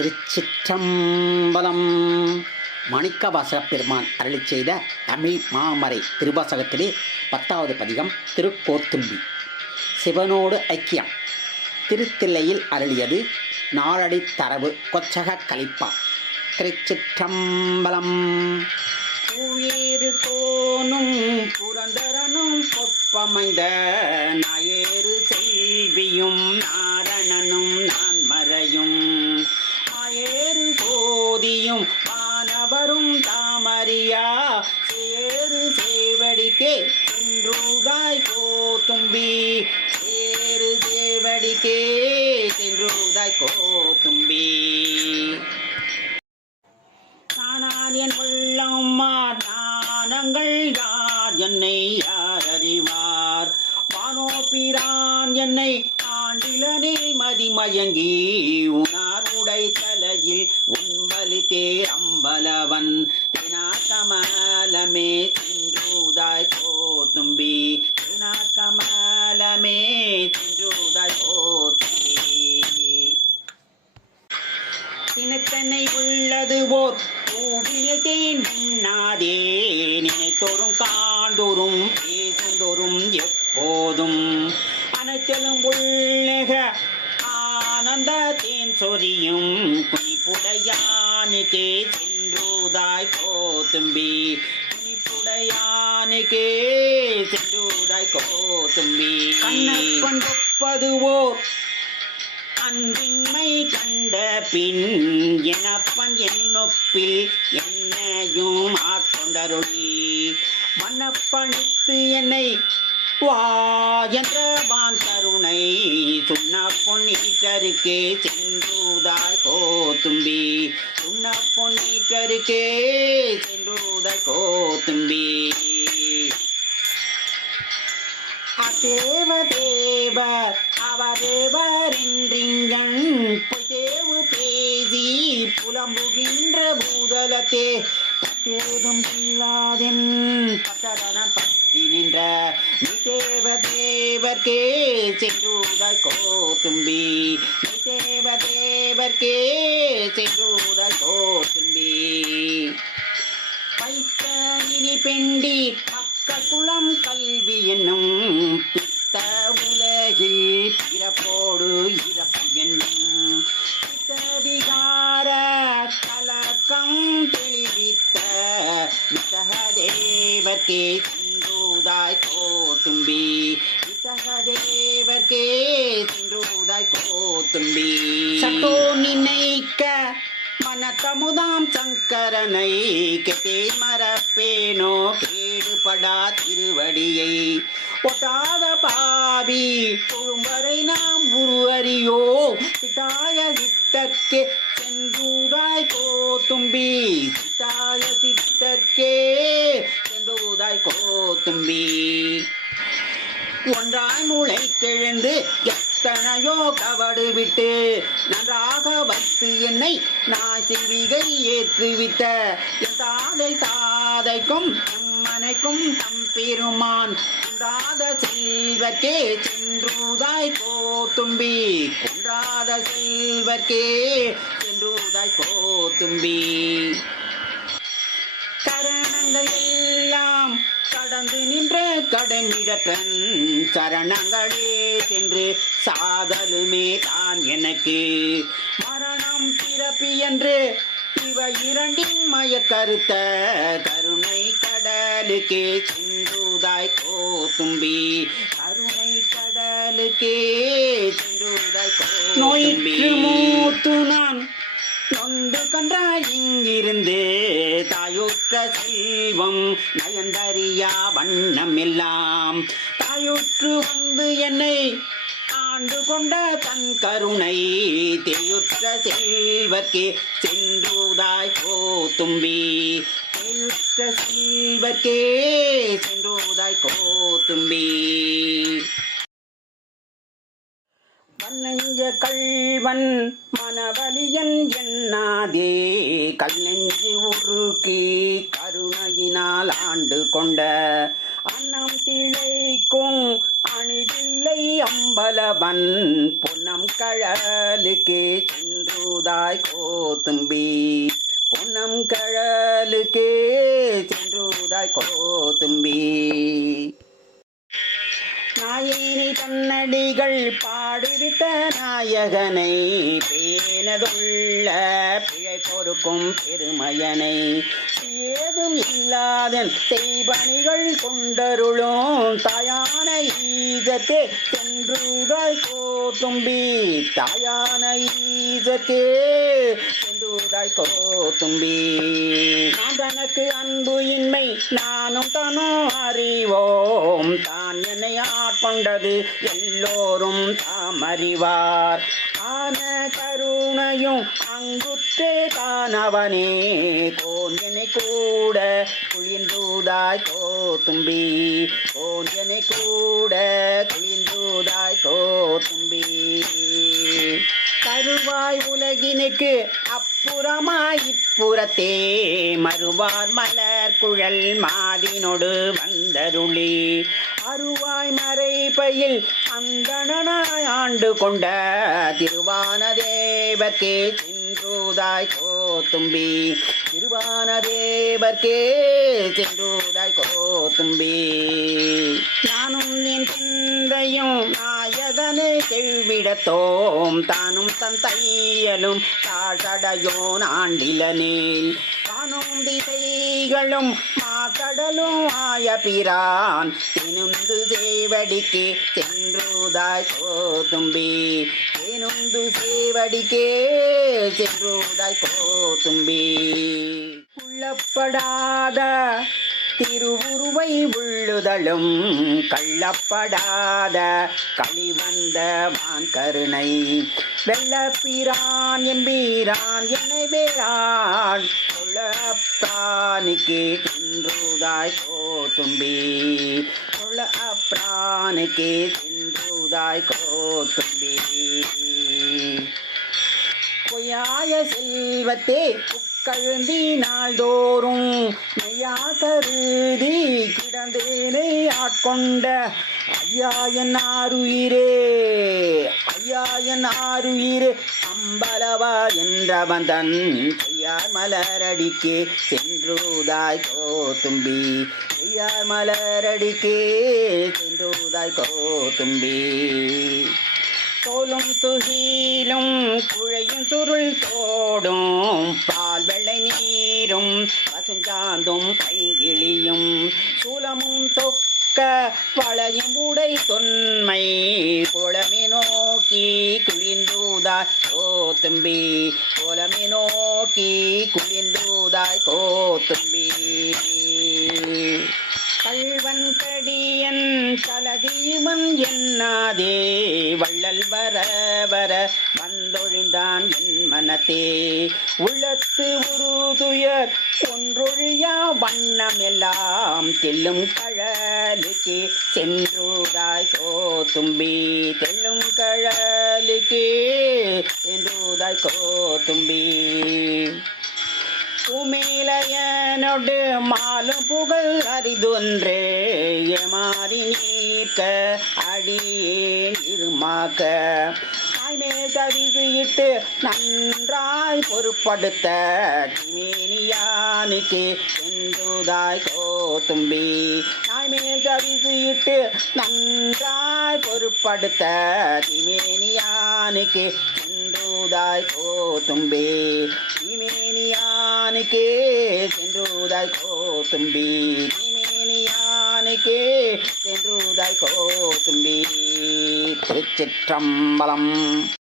திருச்சிற்றம்பலம். மணிக்கவாச பெருமான் அருளி செய்த தமிழ் மாமறை திருவாசகத்திலே பத்தாவது பதிகம் திருக்கோத்தும்பி. சிவனோடு ஐக்கியம். திருத்தில்லையில் அருளியது நாளடி தரவு கொச்சக கலிப்பா. திருச்சிற்றம்பலம். உயிர் தோனும் புரந்தரனும் பொப்பமைந்த நாயேறு செல்வியும் நாரணனும் நான் மறையும் சோதியும் மாணவரும் தாமரியா சேரு சேவடிக்கே சென்றுதாய் கோத்தும்பி சேரு சேவடிக்கே சென்றுதாய் கோத்தும்பி நானான் என் உள்ளம் நாணங்கள் யார்? என்னை யார் அறிவார்? வானோ பிரான் என்னை ஆண்டிலனில் மதிமயங்கி சொரியும் குனிப்புடையானுக்கே சென்றுதாய் கோத்தும்பி குனிப்புடையானுக்கே சென்றுதாய் கோத்தும்பி கண்ணப்பன் ஒப்பதுவோ அன்பின்மை கண்ட பின் எனப்பன் என்னொப்பில் என்னையும் ஆட்கொண்டருளி மன்னப்பணித்து என்னை வாயந்திரவான் என்ற வான் கருணை சுண்ண பொன்னீட்டருக்கே சென்றுதாய் கோத்தும்பி சுண்ண பொன்னீட்டருக்கே சென்றுதாய் கோத்தும்பி அதேவ தேவ அவரேவரின்றிங்கண் பொய்தேவு பேசி புலம்புகின்ற பூதலத்தே. பத்தேதும் இல்லாதென் பட்டதன பத்தி நின்ற தேவ தேவர்க்கே சென்றுதாய் கோத்தும்பி நீ தேவ தேவர்க்கே சென்றுதாய் கோத்தும்பி பைத்த நினி பெண்டி மக்கள் குளம் கல்வி என்னும் பித்த உலகில் பிறப்போடு இறப்பு என்னும் விகார கலக்கம் தெளிவித்த வித்தக தேவர்க்கே கோத்தும்பி வித்தக தேவர்க்கே சென்றுதாய் கோத்தும்பி சட்டோ நினைக்க மனத்தமுதாம் சங்கரனை கெட்டே மரப்பேனோ கேடுபடா திருவடியை. ஒட்டாத பாவி தொழும்பரை நாம் உருவறியோ அறியோ சிட்டாய சித்தர்க்கே சென்றுதாய் கோத்தும்பி சிட்டாய சித்தர்க்கே சென்றுதாய் கோத்தும்பி ஒன்றாய் முளைத்தெழுந்து எத்தனையோ கவடு விட்டு நன்றாக வைத்து என்னை நான் சிவிகை ஏற்றுவித்த என் தாதை தாதைக்கும் அம்மனைக்கும் தம் பெருமான் குன்றாத செல்வர்க்கே சென்றுதாய் கோத்தும்பி குன்றாத செல்வர்க்கே சென்றுதாய் கோத்தும்பி கடமிடற்றன் சரணங்களே சென்று சாதலுமே தான் எனக்கு. மரணம் பிறப்பி என்று இவ இரண்டின் மயக்கருத்த கருணை கடலுக்கே சென்றுதாய் கோத்தும்பி கருணை கடலுக்கே சென்றுதாய் கோத்தும்பி மூத்து நான் கொண்டு கொன்றாய் இங்கிருந்தே. தாயுற்ற செல்வம் நயந்தறியா வண்ணம் எல்லாம் தாயுற்று வந்து என்னை ஆண்டு கொண்ட தன் கருணை. தேயுற்ற செல்வர்க்கே சென்றுதாய் கோத்தும்பி தேயுற்ற செல்வர்க்கே சென்றுதாய் கோ தும்பி. கள்வன் மனவலியன் என்னாதே? கல்லெஞ்சி உருக்கி கருணையினால் ஆண்டு கொண்ட அன்னம் திளைக்கும் அணிதில்லை அம்பலவன். பொன்னம் கழலுக்கே சென்றுதாய் கோத்தும்பி பொன்னம் கழலுக்கே சென்றுதாய் கோத்தும்பி நாயினி தன்னடிகள் பா பாடுவித்த நாயகனை பேனதுள்ள பிழை பொறுக்கும் பெருமையனை ஏதும் இல்லாதன் செய்பணிகள் கொண்டருளும் தாயான ஈசத்தே சென்றுதாய் கோத்தும்பி தாயான ஈசத்தே சென்றுதாய் கோத்தும்பி நான் தனக்கு அன்பு இன்மை நானும் தானும் அறிவோம். தான் என்னை ஆட்கொண்டது எல்லோரும் தாம் அறிவார். ஆன கருணையும் அங்குற்றே தானவனே என்னை கூட குளிர்ந்தூதாய் கோத்தும்பி கோஞ்சனை கூட குளிர்ந்தூதாய் கோதும்பி. தருவாய் உலகினுக்கு அப்புறமாய் இப்புறத்தே மறுவார் மலர் குழல் மாதினொடு வந்தருளி. அருவாய் மறைப்பையில் அந்தணனாய் ஆண்டு கொண்ட திருவான தேவர்க்கே சென்றுதாய் கோத்தும்பி திருவான தேவர்க்கே சென்றுதாய் கோத்தும்பி சிந்தையும் நாயகனே செவ்விடத்தோம் தானும் தன் தையலும் தாழ்சடையோ நாண்டிலனேல் தானும் திசைகளும் மாக்கடலும் ஆய பிரான். தினுந்து சேவடிக்கு சென்றுதாய் கோதும்பி. தினுந்து சேவடிக்கே சென்றுதாய் கோதும்பி. உள்ளப்படாத திருவுருவை உள்ளுதலும் கள்ளப்படாத களிவந்த மான் கருணை வெள்ளப்பிரான் எம்பீரான் என்னை வேளான் வேறான் தின்றுதாய் கோ தும்பி. கொள்ள அப்பிராணிக்கு தின்றுதாய் கோ தும்பி. பொய்யாய செல்வத்தே கழுந்தி நாள்தோறும் ஐயா கருதி கிடந்தேனை ஆட்கொண்ட ஐயா என் ஆறுயிரே ஐயா என் ஆறுயிரே அம்பலவா என்றவன் தன் செய்யார் மலரடிக்கே சென்றுதாய் கோத்தும்பி செய்யார் மலரடிக்கே சென்றுதாய் கோத்தும்பி தோலும் துகிலும் குழையும் சுருள் தோடும் பால் வெள்ளை நீரும் பசுஞ்சாந்தும் கைகிளியும் சூலமும் தொக்க வளையும் உடை தொன்மை குளமே நோக்கி குளிர்ந்தூதாய் கோத்தும்பி குளமே நோக்கி குளிர்ந்தூதாய் கோத்தும்பி கள்வன் கடியன் தலதீமன் என்னாதே வள்ளல் வர வர வந்தொழிந்தான் என் மனத்தே. உள்ளத்து தெல்லும் கழலுக்கு சென்றுதாய் தும்பி தெல்லும் கழலுக்கு சென்றுதாய் தும்பி குமிலையனோடு மாலும் புகழ் அரிதொன்றே ஏமாறி நீக்க அடியேன் இருமாக்க. தாய்மேல் தரிசு இட்டு நன்றாய் பொறுப்படுத்த மேனியானுக்கு சென்றுதாய் தும்பி. தாய்மேல் தவிசு இட்டு நன்றாய் பொறுப்படுத்த திமேனியானுக்கு சென்றுதாய் கோத்தும்பி திமேனியானுக்கே சென்றுதாய் கோத்தும்பி திமேனியானுக்கே சென்றுதாய் கோ தும்பி. திருச்சிற்றம்பலம்.